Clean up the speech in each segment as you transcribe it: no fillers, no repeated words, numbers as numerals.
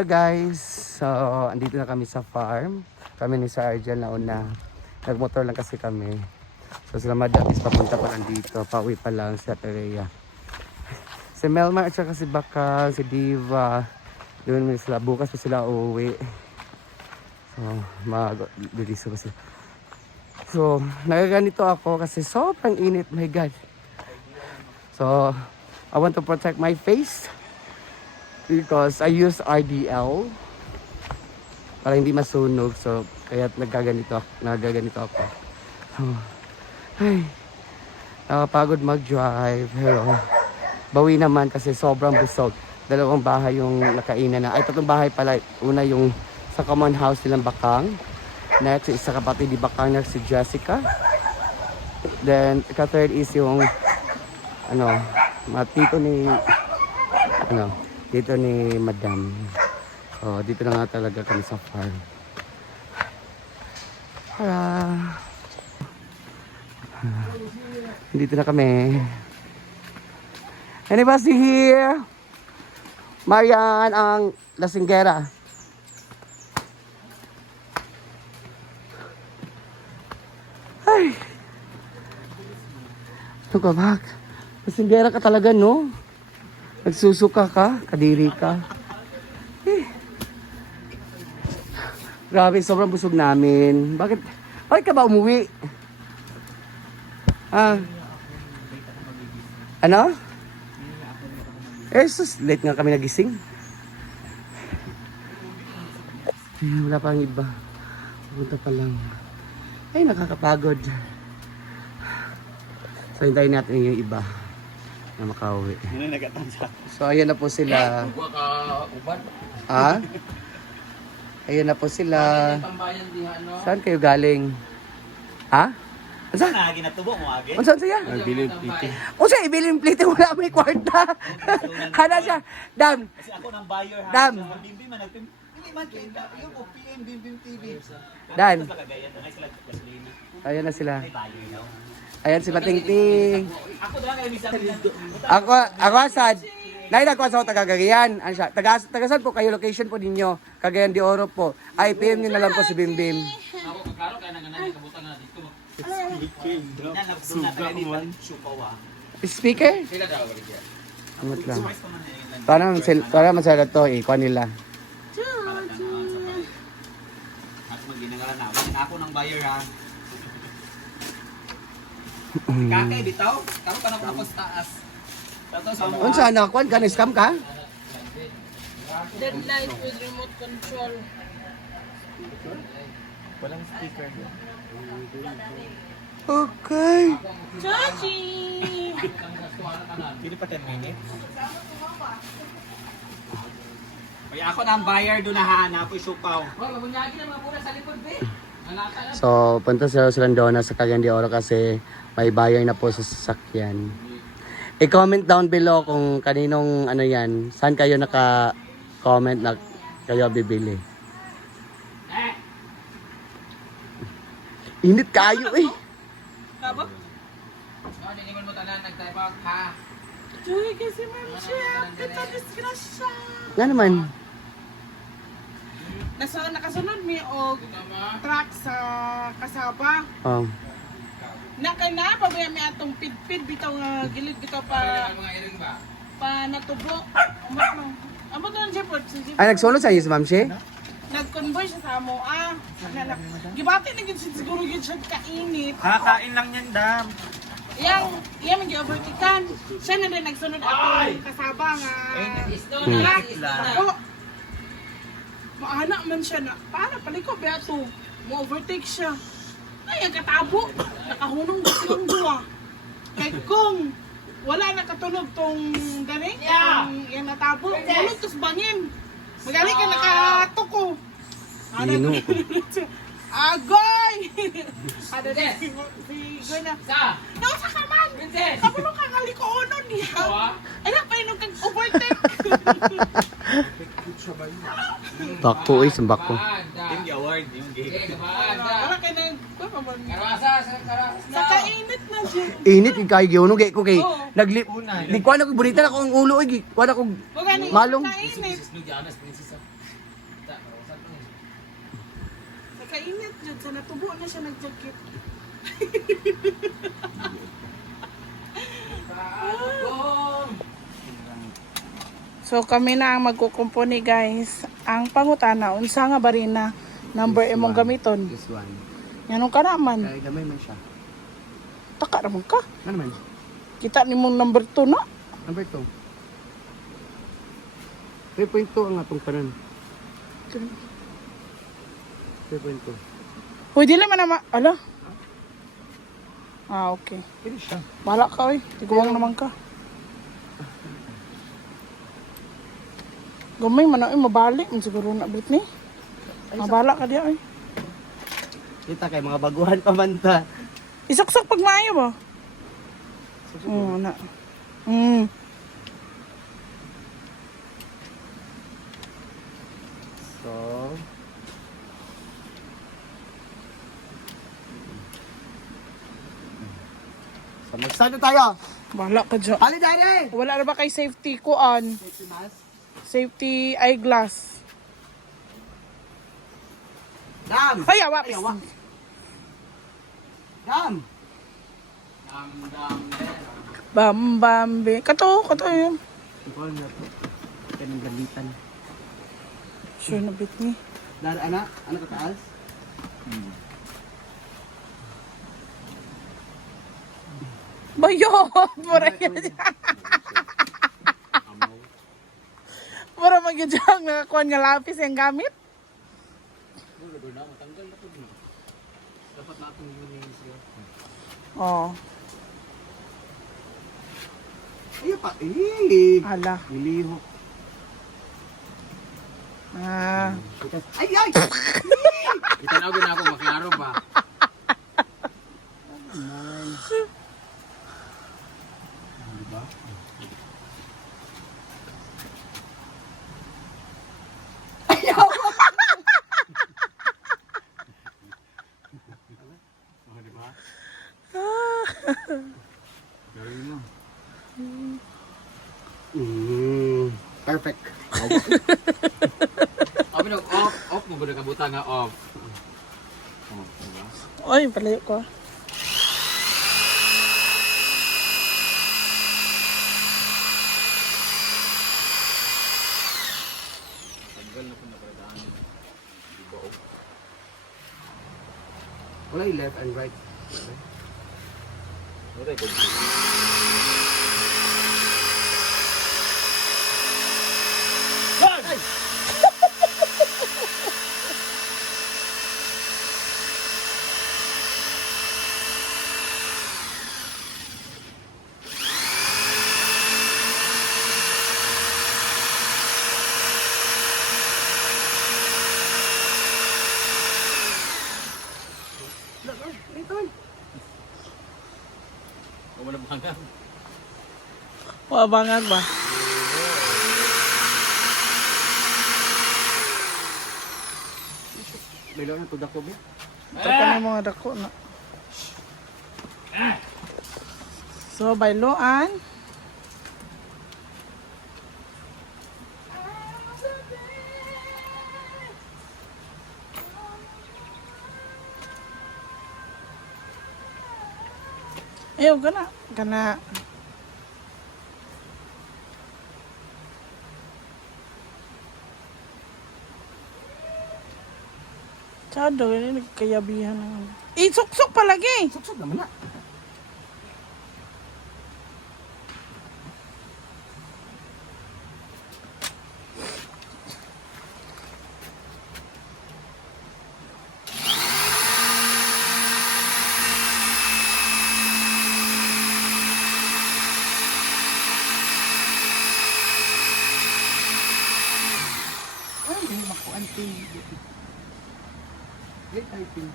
Hello guys! So, andito na kami sa farm. Kami ni Sir Argel na una. Nagmotor lang kasi kami. So, sila madam is papunta pa lang dito. Pauwi pa lang si Aterea. Si Melmar at saka si Bakal, si Diva. Doon sila. Bukas pa sila uuwi. So, mag-diliso kasi. So, nagaganito ako kasi sobrang init. My God. So, I want to protect my face. Because I use RDL para hindi masunog, so kaya nagaganito ako. Ay, nakapagod mag-drive, pero bawi naman kasi sobrang busog. Dalawang bahay yung nakainan na. Ay, tatlong bahay pala. Una yung sa common house nilang Bakang. Next, isa kapatid ni Bakang na si Jessica. Then, ka-third is yung matito ni dito ni Madam. So, dito na nga talaga kami sa farm. Dito na kami. Anybody here? Marian ang lasinggera. Ay! Ito ka, bak. Lasinggera ka talaga, no? Nagsusuka ka, kadiri ka. Grabe, sobrang busog namin. Bakit ka ba umuwi? Ano? Late nga kami nagising. Wala pa ang iba. Punta pa lang. Ay, nakakapagod. So, hintayin natin yung iba na makauwi. So, ayan na po sila. Ayan na po sila. Saan kayo galing? Ha? Saan? Saan siya? Ibilin plite. O siya, ibilin plite. Wala may kwarta. Hana siya. Dam. Kasi ako ng buyer ha. Dam. Bimbim man nagpim. Hindi man kita. Yung PM Bimbim TV. Dan. Ako Ayan na sila. buyer daw. Ayan si Batingting. Ako daw kay sabi Ako asad. Naila ko sa Tagagayan. Ano siya? Tagasan po kayo, location po ninyo. Cagayan de Oro po. Ay, PM nyo na lang po si Bimbim. Ako kagaro kaya nang kabutan na dito. Suga man. Speaker? Amot lang. Para masala to, ikuha nila. At maginagalan na. Ako ng buyer ha. Kakay bitaw. Tama ka na po sa taas. Unsa na kuan ka scam ka? Dead light with remote control. Walang speaker. Okay. Chachi! Pili pa 10 minutes. Ay ako na ang buyer doon na hanap ko supaw. So, punta silang doon sa Cagayan de Oro kasi may buyer na po sa sasakyan. I-comment down below kung kaninong ano yan. Saan kayo naka-comment na kayo bibili. Init kayo eh. Kaba? Joy, kasi ma'am siya. Ito disgrasya. Nga naman. Nakasunod mi og truck sa kasaba. Oh. Na pabaya mi atong pidpid bitaw nga gilid bitaw pa natubo. Amo to ang jeepot. Ay, nagsulod sa iyo si Ma'am She? Nag-convoy siya sa amo. Gibati na gid siya siguro gid siya kainit. Kakain lang yan dam. Yang mag-overtikan. Siya na rin nagsunod atong kasaba nga. Truck. Maanak man siya na, para paliko ba ito? Mo-overtake siya. Ay, ang katabo. Nakahunong yung duwa. Kay kung wala nakatunog tong galing, yung natabo, ulog tos bangin. Magaling ka nakatuko. Lino. Agoy! Ano na si Goy na. Naku sa kaman! Kapulong ka nga likoonon niya. Ay, napainom kang overtake. Bako eh, sambako. Yung award, yung game. Wala ka na. Nakainit na siya. Init yung kayo gyunog eh ko kay Oo. nagkuha na ko bonita na ko ang ulo eh. Kuha na ko Wala na malong. Nakainit. kainit jud sa natubo na siya nag-jacket. So kami na ang magkukumpuni guys. Ang pangutana unsa nga barina number This imong one. gamiton. This one. Nganong ka naman? Kaya gamay man siya. Taka naman ka. Ano man? Kita nimong number 2 na. Number 2. 3.2 ang atong kanan. 3.2. Hoy dili man na ala. Ah, okay. Pwede siya. Bahala ka oy. Tiguang naman ka. Gamay man na mabalik man siguro na Britney. Mabala ka diya oy. Kita kay mga baguhan pa man ta. Isaksak pag maayo ba? Oo na. So, magsano tayo? Bahala ka dyan. Ali, Daddy! Wala na ba kay safety kuan? Safety mask. Safety eyeglass. Dam! Ay, awa. Ay, awa. Dam! Bambambe. Kato yun. Ikaw na to. Kanang galitan. Sure na Britney. Dari, anak? Anak kataas? Bayo! Mura yan. Mura magyadyan nga kuan nga lapis yung gamit. Dapat na itong yun siya. Oh. Ay, pa. Eh! Ala. Nilihok. Ah. Ay, ay! Itanawin ako, maklaro ba? Diba? Perfect. Abi nag off mo gud kabuta nga off. Oh, diba? Oy, palayo ko. Wala yung left and right. Wala bangag. Wa bangag ba? May lang ito dako ba? Ito pa na yung mga dako na. So, bailoan. Ayaw, gana. Gana. Tsado, ini nagkayabihan na. Suksok palagi. Suksok naman na. Ay, may makuan ting. Late typing.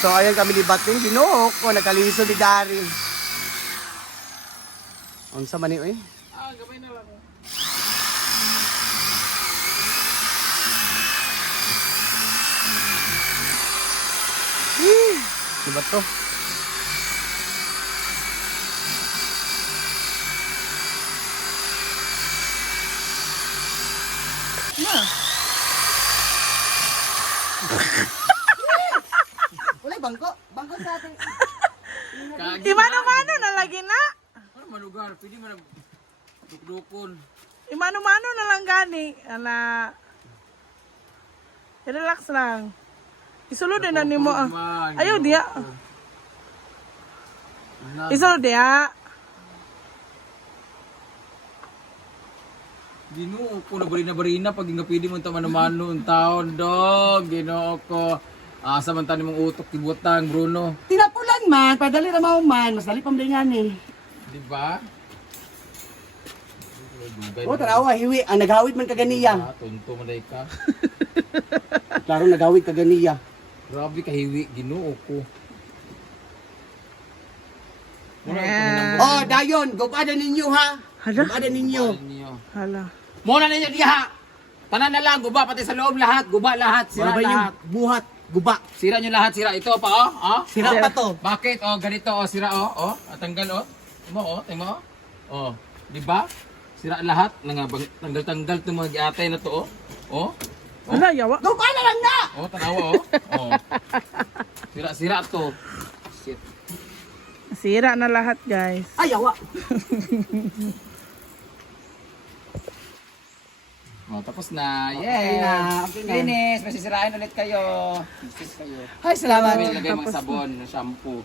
So ayan kami ni Bating, binuok ko, nagkaliso ni Daryl. Unsa man ni eh? Gabay na lang. Diba to? Wala bangko. Bangko sa atin. Imano-mano na lagi na. Ano malugar? Pwede man dukdukon. Imano-mano na lang gani. Ana. Relax lang. Isulod na ni mo. Ayaw diya. Isulod diya. Ginoo ko na barina pag nga pwede mo taman-mano ang taon dog. Ginoo ko. Asa man tani mong utok tibutang Bruno. Tinapulan man, padali ra mao man, mas dali pamdayngan ni. Di ba? O tanawa hiwi, ang naghawid man kaganiya. Tunto man day ka. Klaro naghawid kaganiya. Grabe ka hiwi, Ginoo ko. Oh, dayon, gubada ninyo ha. Hala. Gubada ninyo. Hala. Muna ninyo diha. Tanan na lang, guba pati sa loob lahat, guba lahat, sira Sira lahat. buhat, guba. Sira nyo lahat, sira ito pa oh. Oh. Sira pa to. Bakit? Oh, ganito oh, sira oh. Oh, tanggal oh. Timo oh. Oh, di ba? Sira lahat, tanggal-tanggal to mga giatay na to oh. Oh. Hala, yawa. Gubada lang na. Oh, tanawa oh. Oh. Sira-sira to. Shit. Sira na lahat, guys. Ayawa. Oh, tapos na. Okay Yay! na, okay na. Linis, masisirain ulit kayo. Linis kayo. Ay, salamat. May lagay mga sabon, shampoo.